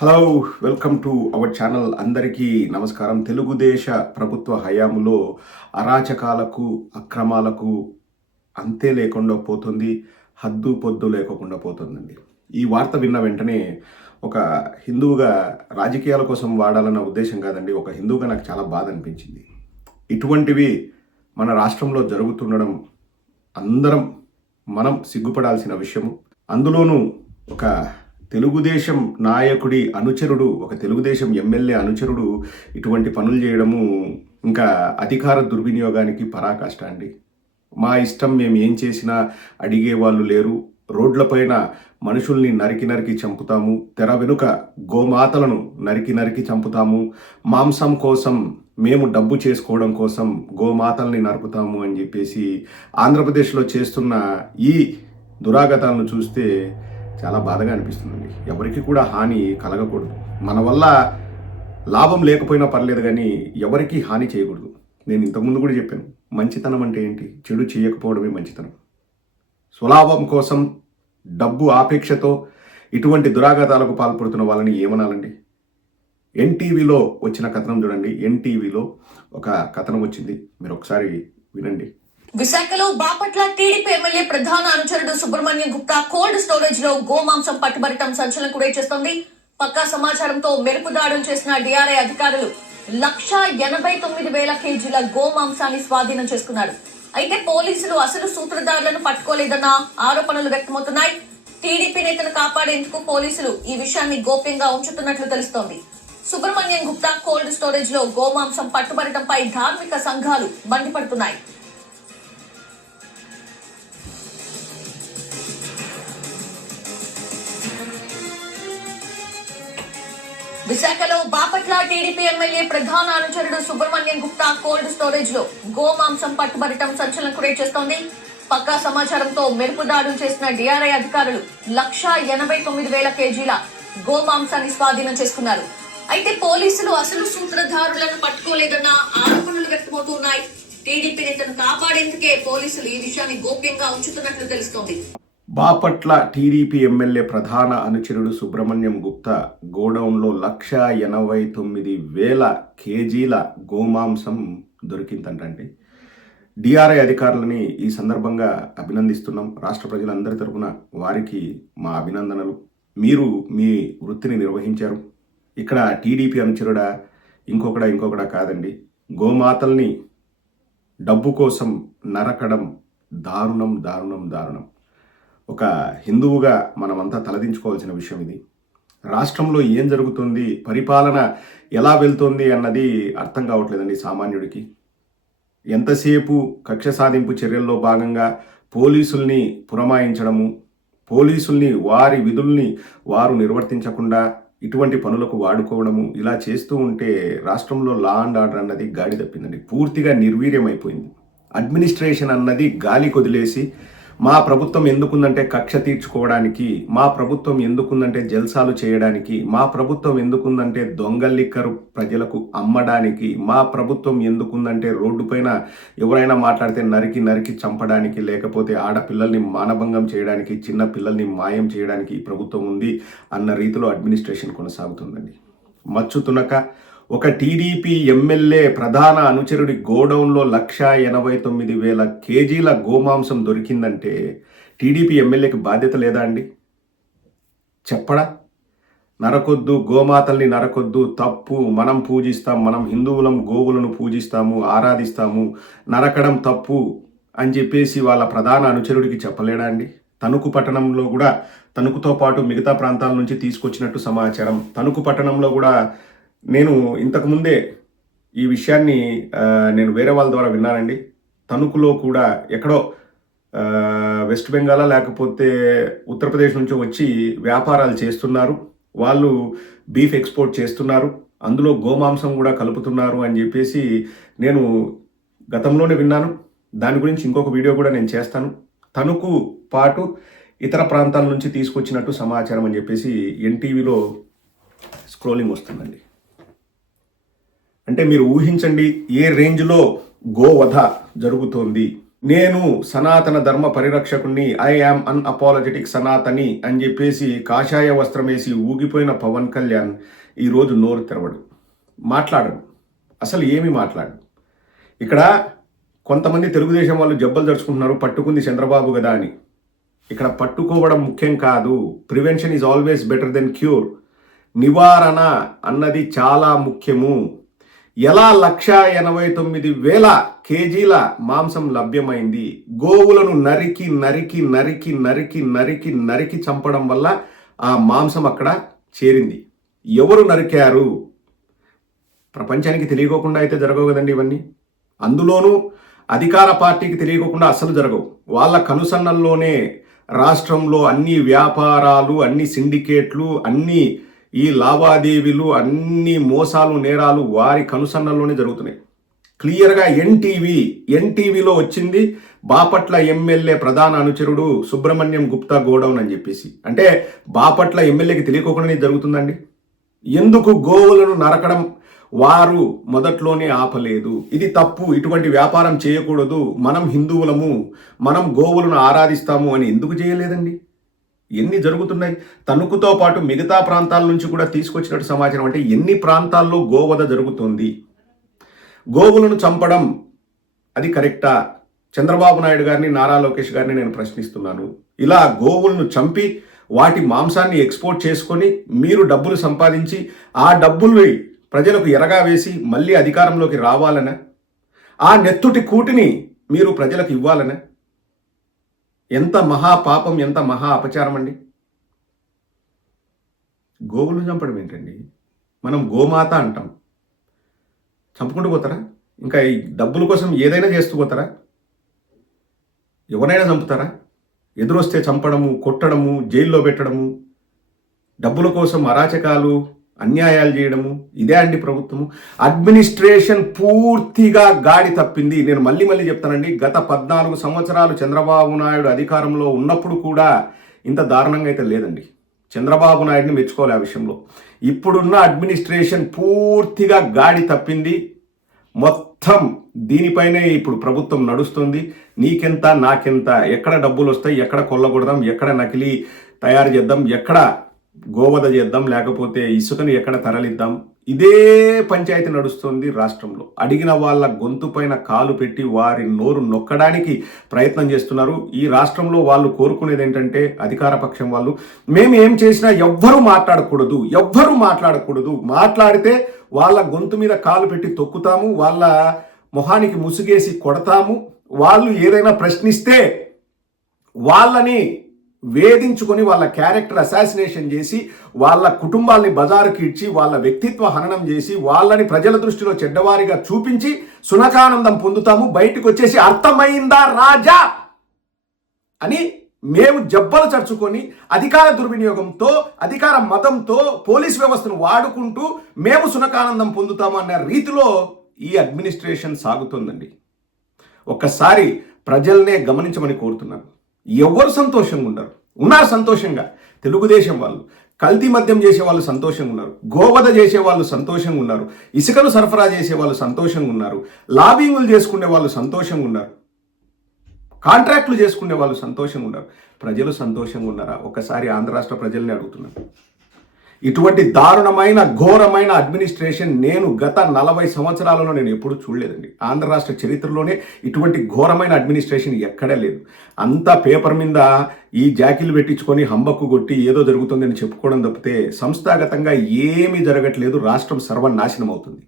Hello welcome to our channel అందరికీ నమస్కారం. తెలుగుదేశ ప్రభుత్వ హయాంలో అరాచకాలకు అక్రమాలకు అంతే లేకుండా పోతుంది హద్దు పొద్దు లేకోకుండా పోతుందండి. ఈ వార్త విన్న వెంటనే ఒక హిందువుగా రాజకీయాల కోసం వాడాలన్న ఉద్దేశం కాదండి. ఒక హిందువుగా నాకు చాలా బాధ అనిపించింది. ఇటువంటివి మన రాష్ట్రంలో జరుగుతుండడం అందరం మనం సిగ్గుపడాల్సిన విషయము. అందులోనూ ఒక తెలుగుదేశం నాయకుడి అనుచరుడు ఒక తెలుగుదేశం ఎమ్మెల్యే అనుచరుడు ఇటువంటి పనులు చేయడము ఇంకా అధికార దుర్వినియోగానికి పరాకాష్ట అండి. మా ఇష్టం మేము ఏం చేసినా అడిగే వాళ్ళు లేరు. రోడ్లపైన మనుషుల్ని నరికి నరికి చంపుతాము. తెర వెనుక గోమాతలను నరికి నరికి చంపుతాము. మాంసం కోసం మేము డబ్బు చేసుకోవడం కోసం గోమాతల్ని నరుకుతాము అని చెప్పేసి ఆంధ్రప్రదేశ్లో చేస్తున్న ఈ దురాగతాలను చూస్తే చాలా బాధగా అనిపిస్తుందండి ఎవరికి కూడా హాని కలగకూడదు. మన వల్ల లాభం లేకపోయినా పర్లేదు కానీ ఎవరికీ హాని చేయకూడదు. నేను ఇంతకుముందు కూడా చెప్పాను మంచితనం అంటే ఏంటి? చెడు చేయకపోవడమే మంచితనం. స్వలాభం కోసం డబ్బు ఆపేక్షతో ఇటువంటి దురాఘాతాలకు పాల్పడుతున్న వాళ్ళని ఏమనాలండి? ఎన్టీవీలో వచ్చిన కథనం చూడండి. ఎన్టీవీలో ఒక కథనం వచ్చింది. మీరు ఒకసారి వినండి. విశాఖలో బాపట్ల టీడీపీ ఎమ్మెల్యే ప్రధాన సుబ్రహ్మణ్యం గుప్తా కోల్డ్ స్టోరేజ్లో గోమాంసం పట్టుబడటం సంచలనం కూడా చేస్తోంది. పక్కా సమాచారంతో మెరుపు దాడులు చేసిన డిఆర్ఐ అధికారులు లక్ష ఎనభై తొమ్మిది వేల కేజీల గోమాంసాన్ని స్వాధీనం చేసుకున్నారు. అయితే పోలీసులు అసలు సూత్రధారులను పట్టుకోలేదన్న ఆరోపణలు వ్యక్తమవుతున్నాయి. టీడీపీ నేతను కాపాడేందుకు పోలీసులు ఈ విషయాన్ని గోప్యంగా ఉంచుతున్నట్లు తెలుస్తోంది. సుబ్రహ్మణ్యం గుప్తా కోల్డ్ స్టోరేజ్లో గోమాంసం పట్టుబడటంపై ధార్మిక సంఘాలు మండిపడుతున్నాయి. విశాఖలో బాపట్ల టీడీపీ ఎమ్మెల్యే ప్రధాన అనుచరుడు సుబ్రహ్మణ్యం గుప్తా కోల్డ్ స్టోరేజ్లో గోమాంసం పట్టుబడటం సంచలనం క్రియేట్ చేస్తోంది. పక్కా సమాచారంతో మెరుపు దాడులు చేసిన డిఆర్ఐ అధికారులు లక్షా ఎనభై తొమ్మిది వేల కేజీల గోమాంసాన్ని స్వాధీనం చేసుకున్నారు. అయితే పోలీసులు అసలు సూత్రధారులను పట్టుకోలేదన్న ఆరోపణలు వ్యక్తమవుతున్నాయి టీడీపీ నేతను కాపాడేందుకే పోలీసులు ఈ విషయాన్ని గోప్యంగా ఉంచుతున్నట్లు తెలుస్తోంది. బాపట్ల టీడీపీ ఎమ్మెల్యే ప్రధాన అనుచరుడు సుబ్రహ్మణ్యం గుప్తా గోడౌన్లో లక్ష ఎనభై తొమ్మిది వేల కేజీల గోమాంసం దొరికిందంటండి. డిఆర్ఐ అధికారులని ఈ సందర్భంగా అభినందిస్తున్నాం. రాష్ట్ర ప్రజలందరి తరపున వారికి మా అభినందనలు. మీరు మీ వృత్తిని నిర్వహించారు. ఇక్కడ టీడీపీ అనుచరుడా ఇంకొకడా ఇంకొకడా కాదండి. గోమాతల్ని డబ్బు కోసం నరకడం దారుణం దారుణం దారుణం. ఒక హిందువుగా మనమంతా తలదించుకోవాల్సిన విషయం ఇది. రాష్ట్రంలో ఏం జరుగుతుంది పరిపాలన ఎలా వెళ్తుంది అన్నది అర్థం కావట్లేదండి సామాన్యుడికి. ఎంతసేపు కక్ష సాధింపు చర్యల్లో భాగంగా పోలీసుల్ని పురమాయించడము పోలీసుల్ని వారి విధుల్ని వారు నిర్వర్తించకుండా ఇటువంటి పనులకు వాడుకోవడము ఇలా చేస్తూ ఉంటే రాష్ట్రంలో లా అండ్ ఆర్డర్ అన్నది గాడి తప్పిందండి. పూర్తిగా నిర్వీర్యమైపోయింది. అడ్మినిస్ట్రేషన్ అన్నది గాలి కొదిలేసి మా ప్రభుత్వం ఎందుకుందంటే కక్ష తీర్చుకోవడానికి మా ప్రభుత్వం ఎందుకుందంటే జల్సాలు చేయడానికి మా ప్రభుత్వం ఎందుకుందంటే దొంగలిక్కరు ప్రజలకు అమ్మడానికి మా ప్రభుత్వం ఎందుకుందంటే రోడ్డుపైన ఎవరైనా మాట్లాడితే నరికి నరికి చంపడానికి లేకపోతే ఆడపిల్లల్ని మానభంగం చేయడానికి చిన్న పిల్లల్ని మాయం చేయడానికి ఈ ప్రభుత్వం ఉంది అన్న రీతిలో అడ్మినిస్ట్రేషన్ కొనసాగుతుందండి. మచ్చు తునక ఒక టీడీపీ ఎమ్మెల్యే ప్రధాన అనుచరుడి గోడౌన్లో లక్ష ఎనభై తొమ్మిది వేల కేజీల గోమాంసం దొరికిందంటే టీడీపీ ఎమ్మెల్యేకి బాధ్యత లేదా అండి? చెప్పడా? నరకొద్దు గోమాతల్ని నరకొద్దు తప్పు మనం పూజిస్తాం మనం హిందువులం గోవులను పూజిస్తాము ఆరాధిస్తాము నరకడం తప్పు అని చెప్పేసి వాళ్ళ ప్రధాన అనుచరుడికి చెప్పలేడా అండి? తణుకు పట్టణంలో కూడా తణుకుతో పాటు మిగతా ప్రాంతాల నుంచి తీసుకొచ్చినట్టు సమాచారం. తణుకు పట్టణంలో కూడా నేను ఇంతకుముందే ఈ విషయాన్ని నేను వేరే వాళ్ళ ద్వారా విన్నానండి. తణుకులో కూడా ఎక్కడో వెస్ట్ బెంగాల్ లేకపోతే ఉత్తరప్రదేశ్ నుంచి వచ్చి వ్యాపారాలు చేస్తున్నారు. వాళ్ళు బీఫ్ ఎక్స్పోర్ట్ చేస్తున్నారు. అందులో గోమాంసం కూడా కలుపుతున్నారు అని చెప్పేసి నేను గతంలోనే విన్నాను. దాని గురించి ఇంకొక వీడియో కూడా నేను చేస్తాను. తణుకు పాటు ఇతర ప్రాంతాల నుంచి తీసుకొచ్చినట్టు సమాచారం అని చెప్పేసి ఎన్టీవీలో స్క్రోలింగ్ వస్తుందండి. అంటే మీరు ఊహించండి ఏ రేంజ్లో గోవధ జరుగుతోంది. నేను సనాతన ధర్మ పరిరక్షకుణ్ణి I am unapologetic Sanatani అని చెప్పేసి కాషాయ వస్త్రం వేసి ఊగిపోయిన పవన్ కళ్యాణ్ ఈరోజు నోరు తెరవడు. మాట్లాడడు. అసలు ఏమి మాట్లాడు ఇక్కడ కొంతమంది తెలుగుదేశం వాళ్ళు జబ్బలు జరుచుకుంటున్నారు పట్టుకుంది చంద్రబాబు కదా అని. ఇక్కడ పట్టుకోవడం ముఖ్యం కాదు. Prevention is always better than cure. నివారణ అన్నది చాలా ముఖ్యము. ఎలా లక్ష ఎనభై తొమ్మిది వేల కేజీల మాంసం లభ్యమైంది? గోవులను నరికి నరికి నరికి నరికి నరికి నరికి చంపడం వల్ల ఆ మాంసం అక్కడ చేరింది. ఎవరు నరికారు? ప్రపంచానికి తెలియకోకుండా అయితే జరగవు కదండి ఇవన్నీ. అందులోనూ అధికార పార్టీకి తెలియకోకుండా అస్సలు జరగవు. వాళ్ళ కనుసన్నల్లోనే రాష్ట్రంలో అన్ని వ్యాపారాలు అన్ని సిండికేట్లు అన్ని ఈ లావాదేవీలు అన్ని మోసాలు నేరాలు వారి కనుసన్నల్లోనే జరుగుతున్నాయి. క్లియర్గా ఎన్టీవీ ఎన్టీవీలో వచ్చింది. బాపట్ల ఎమ్మెల్యే ప్రధాన అనుచరుడు సుబ్రహ్మణ్యం గుప్తా గోడౌన్ అని చెప్పేసి. అంటే బాపట్ల ఎమ్మెల్యేకి తెలియకోకుండానే జరుగుతుందండి? ఎందుకు గోవులను నరకడం వారు మొదట్లోనే ఆపలేదు? ఇది తప్పు. ఇటువంటి వ్యాపారం చేయకూడదు. మనం హిందువులము మనం గోవులను ఆరాధిస్తాము అని ఎందుకు చేయలేదండి? ఎన్ని జరుగుతున్నాయి? తణుకుతో పాటు మిగతా ప్రాంతాల నుంచి కూడా తీసుకొచ్చినట్టు సమాచారం అంటే ఎన్ని ప్రాంతాల్లో గోవధ జరుగుతుంది? గోవులను చంపడం అది కరెక్టా? చంద్రబాబు నాయుడు గారిని నారా లోకేష్ గారిని నేను ప్రశ్నిస్తున్నాను. ఇలా గోవులను చంపి వాటి మాంసాన్ని ఎక్స్పోర్ట్ చేసుకొని మీరు డబ్బులు సంపాదించి ఆ డబ్బుల్ని ప్రజలకు ఎరగా వేసి మళ్ళీ అధికారంలోకి రావాలనే? ఆ నెత్తుటి కూటిని మీరు ప్రజలకు ఇవ్వాలనే? ఎంత మహా పాపం ఎంత మహా అపచారం అండి? గోవులు చంపడం ఏంటండి? మనం గోమాత అంటాం. చంపుకుంటూ పోతారా? ఇంకా ఈ డబ్బుల కోసం ఏదైనా చేస్తూ పోతారా? ఎవరైనా చంపుతారా? ఎదురొస్తే చంపడము కొట్టడము జైల్లో పెట్టడము డబ్బుల కోసం అరాచకాలు అన్యాయాలు చేయడము ఇదే అండి ప్రభుత్వము. అడ్మినిస్ట్రేషన్ పూర్తిగా గాడి తప్పింది. నేను మళ్ళీ మళ్ళీ చెప్తానండి. గత పద్నాలుగు సంవత్సరాలు చంద్రబాబు నాయుడు అధికారంలో ఉన్నప్పుడు కూడా ఇంత దారుణంగా అయితే లేదండి. చంద్రబాబు నాయుడిని మెచ్చుకోవాలి ఆ విషయంలో. ఇప్పుడున్న అడ్మినిస్ట్రేషన్ పూర్తిగా గాడి తప్పింది. మొత్తం దీనిపైనే ఇప్పుడు ప్రభుత్వం నడుస్తుంది. నీకెంత నాకెంత ఎక్కడ డబ్బులు వస్తాయి ఎక్కడ కొల్లకూడదాం ఎక్కడ నకిలీ తయారు చేద్దాం ఎక్కడ గోవధ చేద్దాం లేకపోతే ఇసుకని ఎక్కడ తరలిద్దాం? ఇదే పంచాయతీ నడుస్తుంది రాష్ట్రంలో. అడిగిన వాళ్ళ గొంతు పైన కాలు పెట్టి వారి నోరు నొక్కడానికి ప్రయత్నం చేస్తున్నారు. ఈ రాష్ట్రంలో వాళ్ళు కోరుకునేది ఏంటంటే అధికార పక్షం వాళ్ళు మేము ఏం చేసినా ఎవ్వరూ మాట్లాడకూడదు ఎవ్వరూ మాట్లాడకూడదు. మాట్లాడితే వాళ్ళ గొంతు మీద కాలు పెట్టి తొక్కుతాము వాళ్ళ మొహానికి ముసుగేసి కొడతాము. వాళ్ళు ఏదైనా ప్రశ్నిస్తే వాళ్ళని వేధించుకొని వాళ్ళ క్యారెక్టర్ అసాసినేషన్ చేసి వాళ్ళ కుటుంబాల్ని బజారుకి ఇచ్చి వాళ్ళ వ్యక్తిత్వ హననం చేసి వాళ్ళని ప్రజల దృష్టిలో చెడ్డవారిగా చూపించి సునకానందం పొందుతాము బయటకు వచ్చేసి అర్థమైందా రాజా? అని మేము జబ్బలు చర్చుకొని అధికార దుర్వినియోగంతో అధికార మతంతో పోలీస్ వ్యవస్థను వాడుకుంటూ మేము సునకానందం పొందుతాము అన్న రీతిలో ఈ అడ్మినిస్ట్రేషన్ సాగుతుందండి. ఒక్కసారి ప్రజల్నే గమనించమని కోరుతున్నాను. ఎవరు సంతోషంగా ఉండరు. ఉన్నారు సంతోషంగా. తెలుగుదేశం వాళ్ళు. కల్తీ మద్యం చేసే వాళ్ళు సంతోషంగా ఉన్నారు. గోవధ చేసే వాళ్ళు సంతోషంగా ఉన్నారు. ఇసుకను సరఫరా చేసే వాళ్ళు సంతోషంగా ఉన్నారు. లాబింగులు చేసుకునే వాళ్ళు సంతోషంగా ఉన్నారు. కాంట్రాక్టులు చేసుకునే వాళ్ళు సంతోషంగా ఉన్నారు. ప్రజలు సంతోషంగా ఉన్నారా? ఒకసారి ఆంధ్ర రాష్ట్ర ప్రజల్ని అడుగుతున్నాను. ఇటువంటి దారుణమైన ఘోరమైన అడ్మినిస్ట్రేషన్ నేను గత నలభై సంవత్సరాలలో నేను ఎప్పుడూ చూడలేదండి. ఆంధ్ర రాష్ట్ర చరిత్రలోనే ఇటువంటి ఘోరమైన అడ్మినిస్ట్రేషన్ ఎక్కడా లేదు. అంతా పేపర్ మీద ఈ జాకీలు పెట్టించుకొని హంబక్కు కొట్టి ఏదో జరుగుతుందని చెప్పుకోవడం తప్పితే సంస్థాగతంగా ఏమీ జరగట్లేదు రాష్ట్రం సర్వనాశనం అవుతుంది